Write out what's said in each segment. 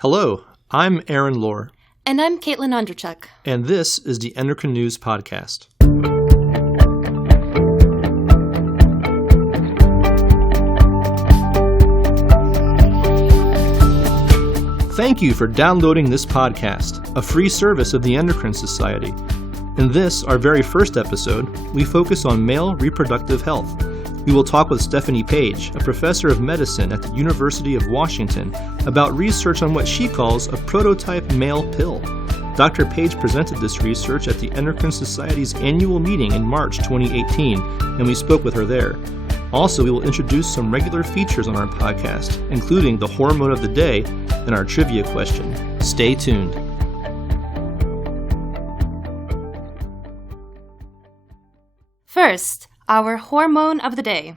Hello, I'm Aaron Lohr. And I'm Caitlin Ondrechuk. And this is the Endocrine News Podcast. Thank you for downloading this podcast, a free service of the Endocrine Society. In this, our very first episode, we focus on male reproductive health. We will talk with Stephanie Page, a professor of medicine at the University of Washington, about research on what she calls a prototype male pill. Dr. Page presented this research at the Endocrine Society's annual meeting in March 2018, and we spoke with her there. Also, we will introduce some regular features on our podcast, including the hormone of the day and our trivia question. Stay tuned. First, our hormone of the day.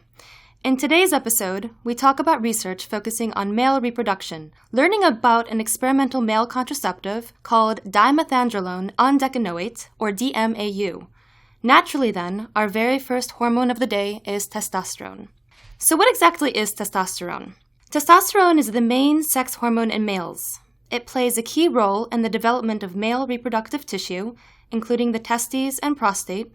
In today's episode, we talk about research focusing on male reproduction, learning about an experimental male contraceptive called dimethandrolone undecanoate, or DMAU. Naturally then, our very first hormone of the day is testosterone. So what exactly is testosterone? Testosterone is the main sex hormone in males. It plays a key role in the development of male reproductive tissue, including the testes and prostate,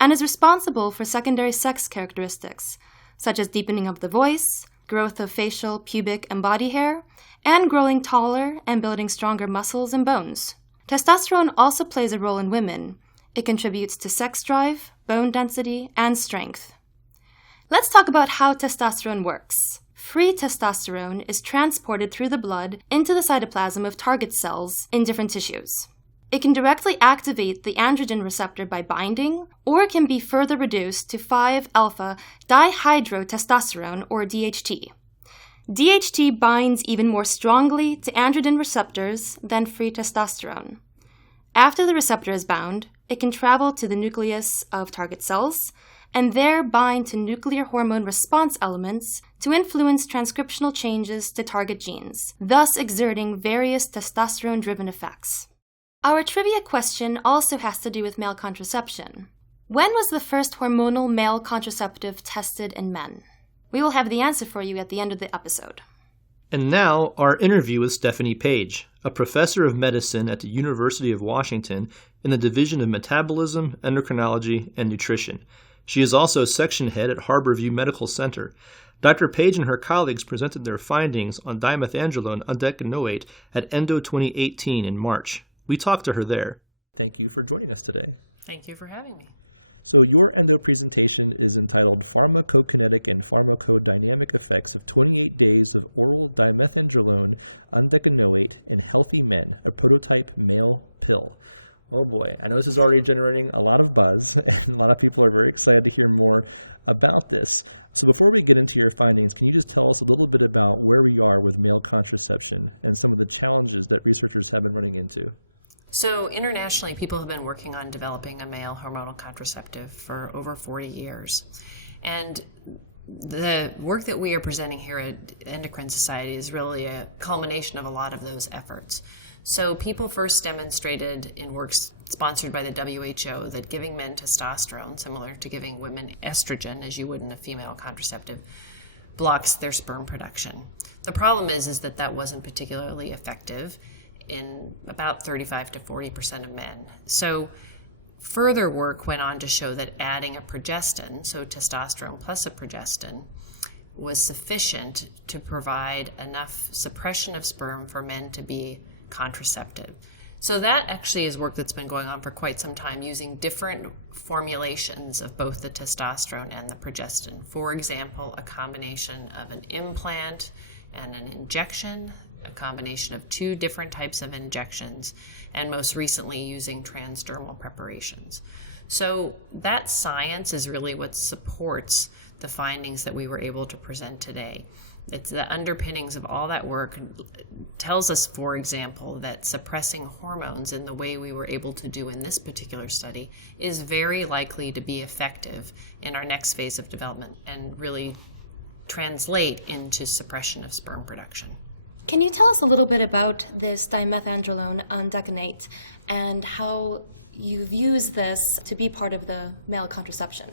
and is responsible for secondary sex characteristics, such as deepening of the voice, growth of facial, pubic, and body hair, and growing taller and building stronger muscles and bones. Testosterone also plays a role in women. It contributes to sex drive, bone density, and strength. Let's talk about how testosterone works. Free testosterone is transported through the blood into the cytoplasm of target cells in different tissues. It can directly activate the androgen receptor by binding, or it can be further reduced to 5-alpha dihydrotestosterone, or DHT. DHT binds even more strongly to androgen receptors than free testosterone. After the receptor is bound, it can travel to the nucleus of target cells and there bind to nuclear hormone response elements to influence transcriptional changes to target genes, thus exerting various testosterone-driven effects. Our trivia question also has to do with male contraception. When was the first hormonal male contraceptive tested in men? We will have the answer for you at the end of the episode. And now, our interview with Stephanie Page, a professor of medicine at the University of Washington in the Division of Metabolism, Endocrinology, and Nutrition. She is also section head at Harborview Medical Center. Dr. Page and her colleagues presented their findings on dimethandrolone undecanoate at Endo 2018 in March. We talked to her there. Thank you for joining us today. Thank you for having me. So your endo presentation is entitled Pharmacokinetic and Pharmacodynamic Effects of 28 Days of Oral Dimethandrolone Undecanoate in Healthy Men, a Prototype Male Pill. Oh boy, I know this is already generating a lot of buzz, and a lot of people are very excited to hear more about this. So before we get into your findings, can you just tell us a little bit about where we are with male contraception and some of the challenges that researchers have been running into? So internationally, people have been working on developing a male hormonal contraceptive for over 40 years. And the work that we are presenting here at Endocrine Society is really a culmination of a lot of those efforts. So people first demonstrated in works sponsored by the WHO that giving men testosterone, similar to giving women estrogen, as you would in a female contraceptive, blocks their sperm production. The problem is that that wasn't particularly effective in about 35 to 40% of men. So further work went on to show that adding a progestin, so testosterone plus a progestin, was sufficient to provide enough suppression of sperm for men to be contraceptive. So that actually is work that's been going on for quite some time using different formulations of both the testosterone and the progestin. For example, a combination of an implant and an injection, a combination of two different types of injections, and most recently using transdermal preparations. So that science is really what supports the findings that we were able to present today. It's the underpinnings of all that work tells us, for example, that suppressing hormones in the way we were able to do in this particular study is very likely to be effective in our next phase of development and really translate into suppression of sperm production. Can you tell us a little bit about this dimethandrolone undecanoate and how you've used this to be part of the male contraception?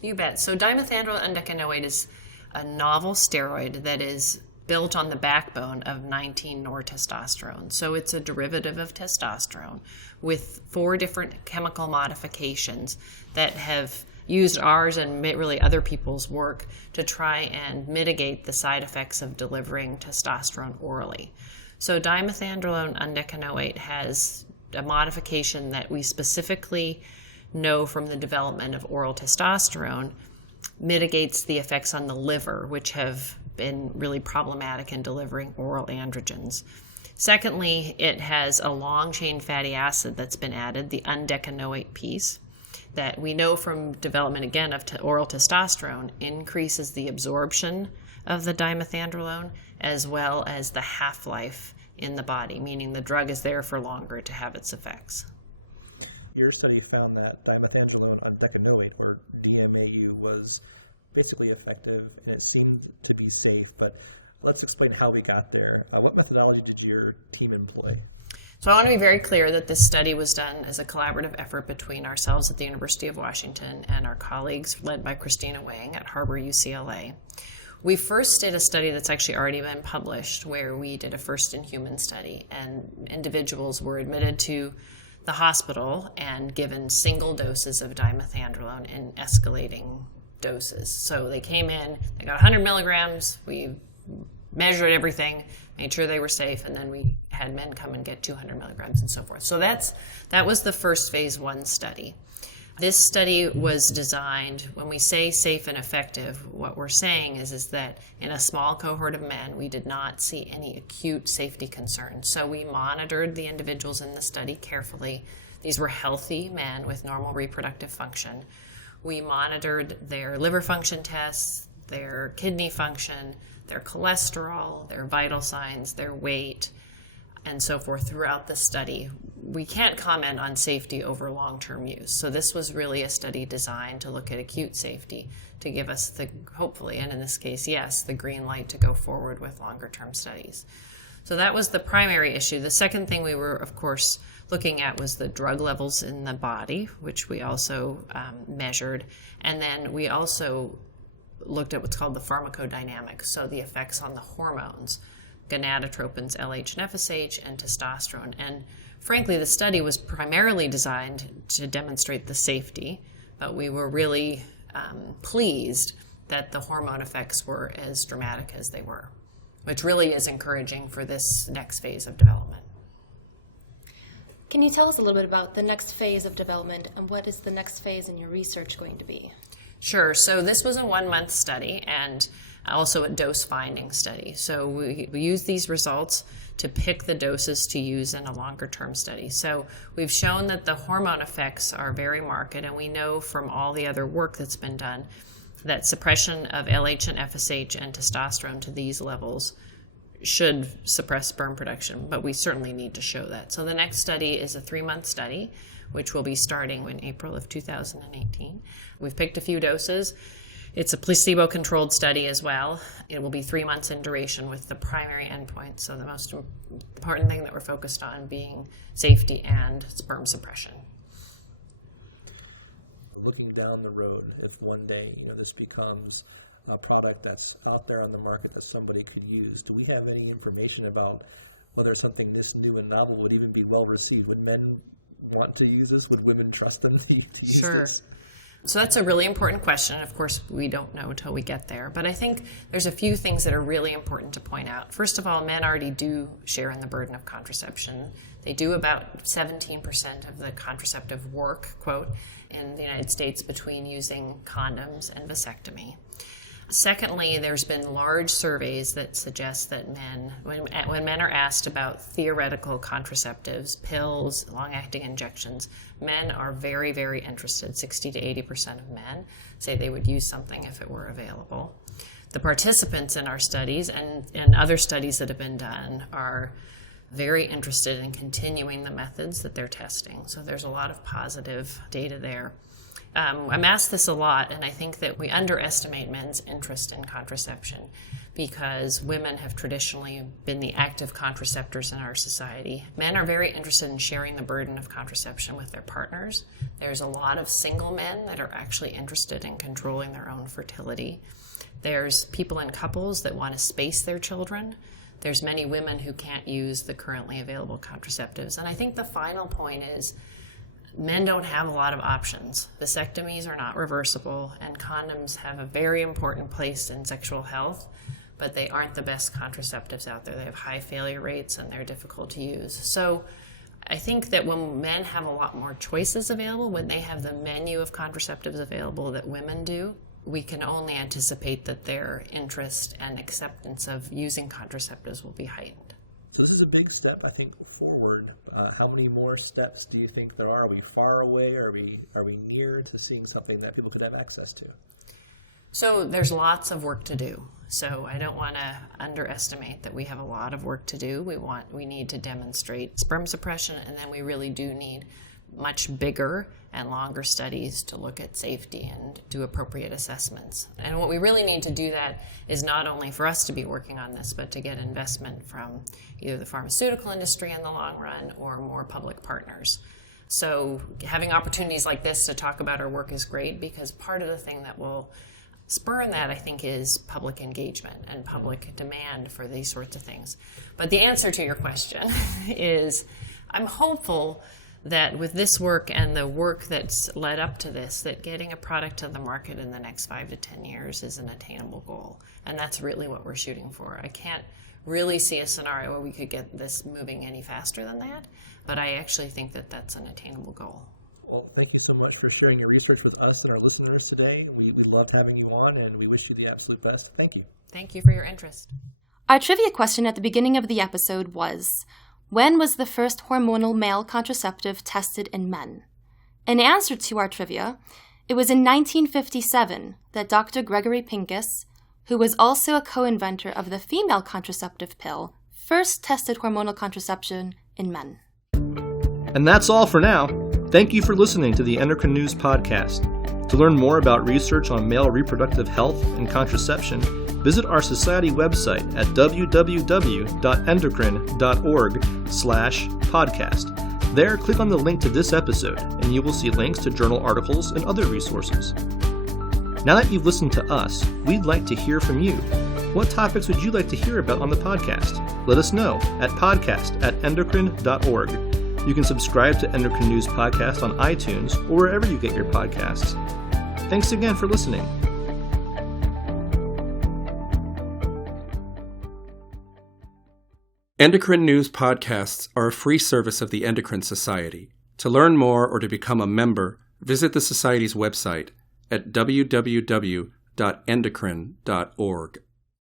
You bet. So dimethandrolone undecanoate is a novel steroid that is built on the backbone of 19-nortestosterone. So it's a derivative of testosterone with 4 different chemical modifications that have used ours and really other people's work to try and mitigate the side effects of delivering testosterone orally. So dimethandrolone undecanoate has a modification that we specifically know from the development of oral testosterone mitigates the effects on the liver, which have been really problematic in delivering oral androgens. Secondly, it has a long-chain fatty acid that's been added, the undecanoate piece, that we know from development, again, of oral testosterone increases the absorption of the dimethandrolone as well as the half-life in the body, meaning the drug is there for longer to have its effects. Your study found that dimethandrolone undecanoate, or DMAU, was basically effective and it seemed to be safe, but let's explain how we got there. What methodology did your team employ? So I want to be very clear that this study was done as a collaborative effort between ourselves at the University of Washington and our colleagues led by Christina Wang at Harbor UCLA. We first did a study that's actually already been published where we did a first-in-human study, and individuals were admitted to the hospital and given single doses of dimethandrolone in escalating doses. So they came in, they got 100 milligrams, we measured everything, made sure they were safe, and then we had men come and get 200 milligrams and so forth. So that was the first phase 1 study. This study was designed, when we say safe and effective, what we're saying is that in a small cohort of men, we did not see any acute safety concerns. So we monitored the individuals in the study carefully. These were healthy men with normal reproductive function. We monitored their liver function tests, their kidney function, their cholesterol, their vital signs, their weight, and so forth throughout the study. We can't comment on safety over long-term use. So this was really a study designed to look at acute safety to give us the, hopefully, and in this case, yes, the green light to go forward with longer-term studies. So that was the primary issue. The second thing we were, of course, looking at was the drug levels in the body, which we also measured. And then we also looked at what's called the pharmacodynamics, so the effects on the hormones, gonadotropins, LH and FSH, and testosterone. And frankly, the study was primarily designed to demonstrate the safety, but we were really pleased that the hormone effects were as dramatic as they were, which really is encouraging for this next phase of development. Can you tell us a little bit about the next phase of development and what is the next phase in your research going to be? Sure. So this was a 1-month study and also a dose-finding study. So we used these results to pick the doses to use in a longer-term study. So we've shown that the hormone effects are very marked, and we know from all the other work that's been done that suppression of LH and FSH and testosterone to these levels should suppress sperm production, but we certainly need to show that. So the next study is a 3-month study, which will be starting in April of 2018. We've picked a few doses. It's a placebo-controlled study as well. It will be 3 months in duration with the primary endpoint, so the most important thing that we're focused on being safety and sperm suppression. Looking down the road, if one day this becomes a product that's out there on the market that somebody could use, do we have any information about whether something this new and novel would even be well received? Would men want to use this? Would women trust them to use Sure. this? So that's a really important question. Of course, we don't know until we get there. But I think there's a few things that are really important to point out. First of all, men already do share in the burden of contraception. They do about 17% of the contraceptive work, quote, in the United States between using condoms and vasectomy. Secondly, there's been large surveys that suggest that men, when men are asked about theoretical contraceptives, pills, long-acting injections, men are very, very interested. 60 to 80% of men say they would use something if it were available. The participants in our studies and other studies that have been done are very interested in continuing the methods that they're testing. So there's a lot of positive data there. I'm asked this a lot, and I think that we underestimate men's interest in contraception. because women have traditionally been the active contraceptors in our society. Men are very interested in sharing the burden of contraception with their partners. There's a lot of single men that are actually interested in controlling their own fertility. There's people in couples that want to space their children. There's many women who can't use the currently available contraceptives. And I think the final point is men don't have a lot of options. Vasectomies are not reversible, and condoms have a very important place in sexual health, but they aren't the best contraceptives out there. They have high failure rates and they're difficult to use. So I think that when men have a lot more choices available, when they have the menu of contraceptives available that women do, we can only anticipate that their interest and acceptance of using contraceptives will be heightened. So this is a big step, I think, forward. How many more steps do you think there are? Are we far away? Are we near to seeing something that people could have access to? So there's lots of work to do. So I don't want to underestimate that we have a lot of work to do. We need to demonstrate sperm suppression, and then we really do need much bigger and longer studies to look at safety and do appropriate assessments. And what we really need to do that is not only for us to be working on this, but to get investment from either the pharmaceutical industry in the long run or more public partners. So having opportunities like this to talk about our work is great, because part of the thing that will spur that, I think, is public engagement and public demand for these sorts of things. But the answer to your question is I'm hopeful that with this work and the work that's led up to this, that getting a product to the market in the next 5 to 10 years is an attainable goal. And that's really what we're shooting for. I can't really see a scenario where we could get this moving any faster than that, but I actually think that that's an attainable goal. Well, thank you so much for sharing your research with us and our listeners today. We loved having you on, and we wish you the absolute best. Thank you. Thank you for your interest. Our trivia question at the beginning of the episode was, when was the first hormonal male contraceptive tested in men? In answer to our trivia, it was in 1957 that Dr. Gregory Pincus, who was also a co-inventor of the female contraceptive pill, first tested hormonal contraception in men. And that's all for now. Thank you for listening to the Endocrine News Podcast. To learn more about research on male reproductive health and contraception, visit our society website at www.endocrine.org/podcast. There, click on the link to this episode, and you will see links to journal articles and other resources. Now that you've listened to us, we'd like to hear from you. What topics would you like to hear about on the podcast? Let us know at podcast@endocrine.org. You can subscribe to Endocrine News Podcast on iTunes or wherever you get your podcasts. Thanks again for listening. Endocrine News Podcasts are a free service of the Endocrine Society. To learn more or to become a member, visit the Society's website at www.endocrine.org.